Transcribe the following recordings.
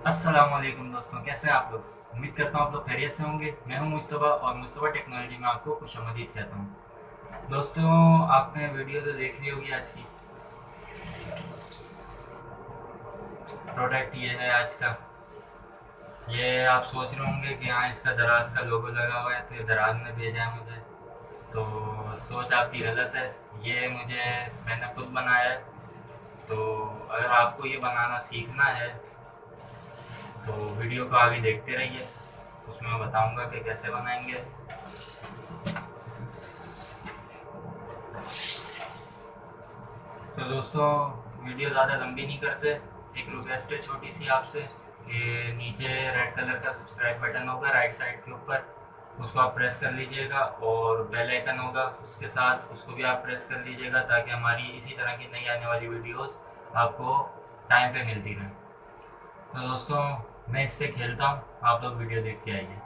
अस्सलाम वालेकुम दोस्तों, कैसे हैं आप लोग। उम्मीद करता हूँ आप लोग खैरियत से होंगे। मैं हूं मुस्तफ़ा और मुस्तफ़ा टेक्नोलॉजी में आपको खुशामदीद कहता हूँ। दोस्तों, आपने वीडियो तो देख ली होगी। आज की प्रोडक्ट ये है आज का। ये आप सोच रहे होंगे कि हाँ, इसका दराज का लोगो लगा हुआ है तो ये दराज ने भेजा है मुझे। तो सोच आपकी गलत है। ये मैंने खुद बनाया है। तो अगर आपको ये बनाना सीखना है तो वीडियो को आगे देखते रहिए। उसमें मैं बताऊंगा कि कैसे बनाएंगे। तो दोस्तों, वीडियो ज़्यादा लंबी नहीं करते। एक रिक्वेस्ट है छोटी सी आपसे कि नीचे रेड कलर का सब्सक्राइब बटन होगा राइट साइड के ऊपर, उसको आप प्रेस कर लीजिएगा। और बेल आइकन होगा उसके साथ, उसको भी आप प्रेस कर लीजिएगा ताकि हमारी इसी तरह की नई आने वाली वीडियोस आपको टाइम पे मिलती रहें। तो दोस्तों, मैं इससे खेलता हूँ, आप लोग वीडियो देख के आइए।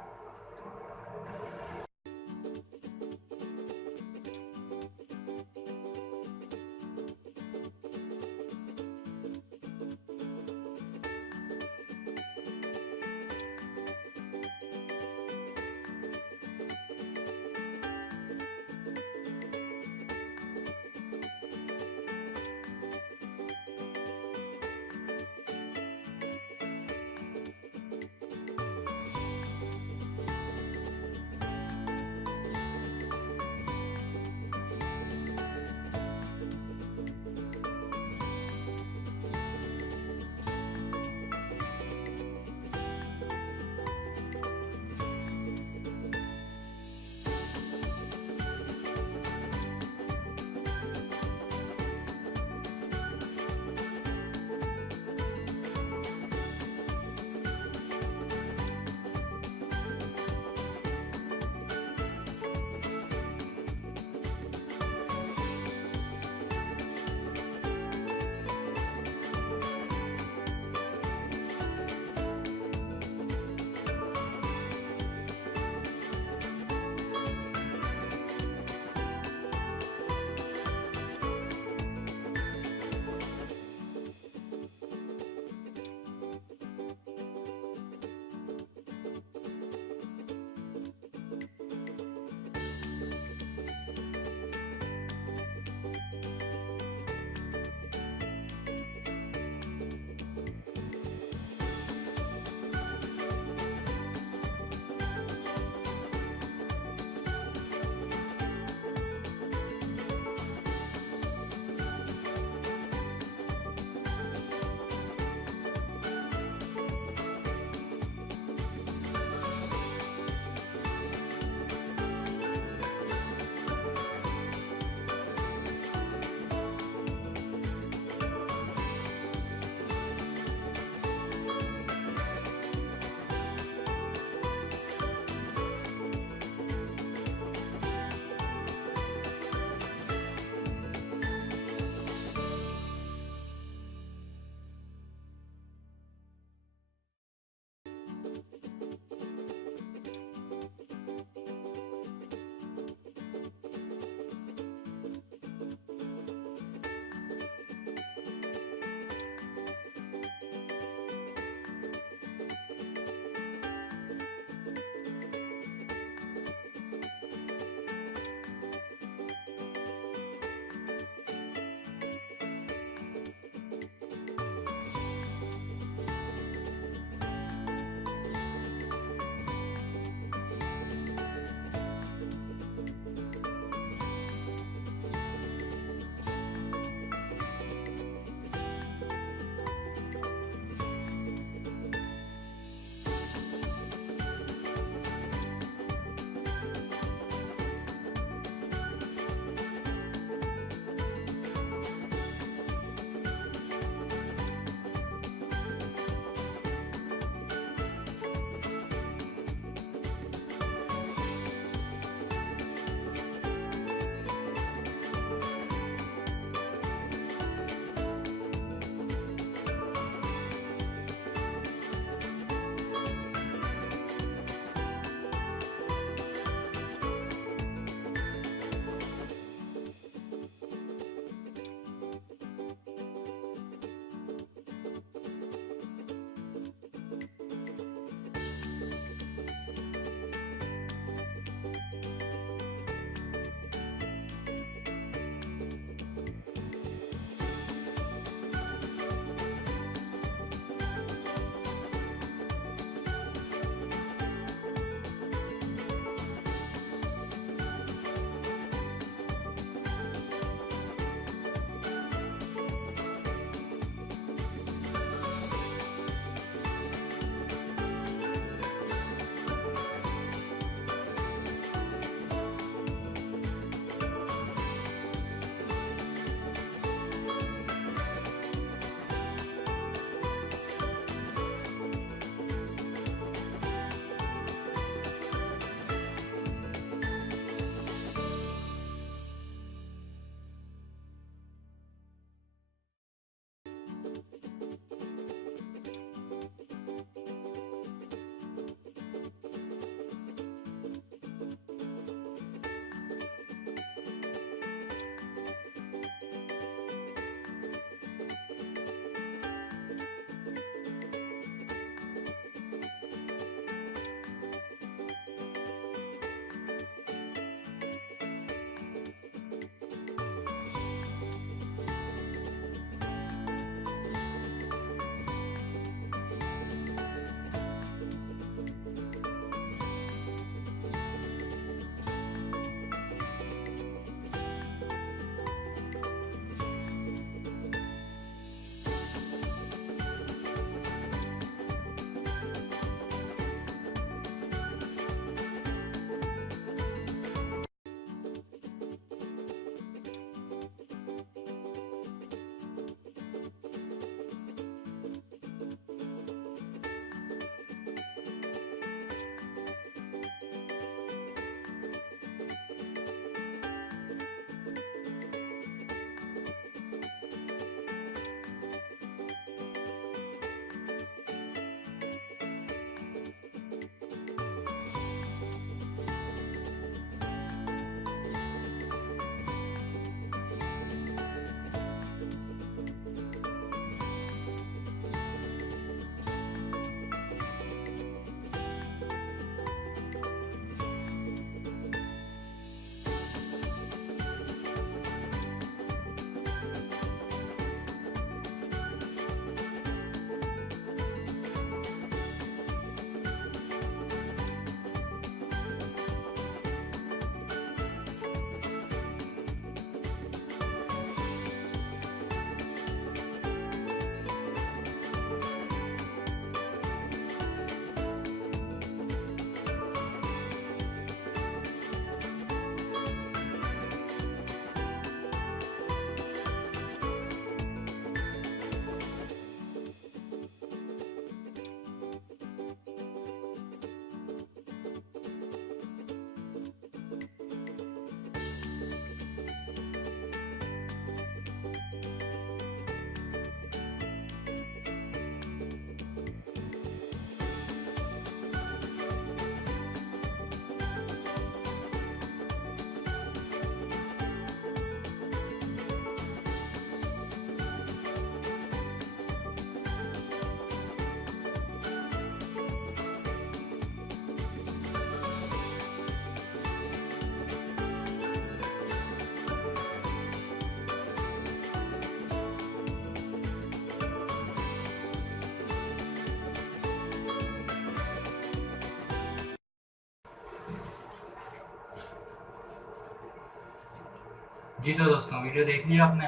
जी तो दोस्तों, वीडियो देख लिया आपने।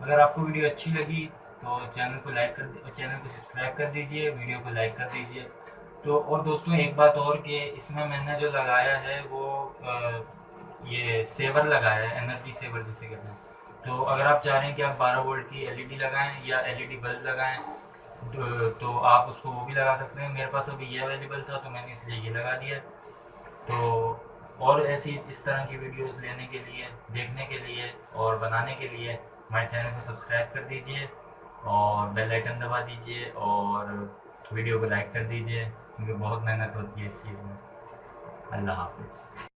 अगर आपको वीडियो अच्छी लगी तो चैनल को सब्सक्राइब कर दीजिए, वीडियो को लाइक कर दीजिए। तो और दोस्तों, एक बात और कि इसमें मैंने जो लगाया है वो ये सेवर लगाया है, एनर्जी सेवर जिसे कहते हैं। तो अगर आप चाह रहे हैं कि आप 12 वोल्ट की एलईडी लगाएं या एलईडी बल्ब लगाएं, तो आप उसको वो भी लगा सकते हैं। मेरे पास अभी ये अवेलेबल था तो मैंने इसलिए ये लगा दिया। तो और ऐसी इस तरह की वीडियोस लेने के लिए, देखने के लिए और बनाने के लिए हमारे चैनल को सब्सक्राइब कर दीजिए और बेल आइकन दबा दीजिए और वीडियो को लाइक कर दीजिए, क्योंकि बहुत मेहनत होती है इस चीज़ में। अल्लाह हाफिज़।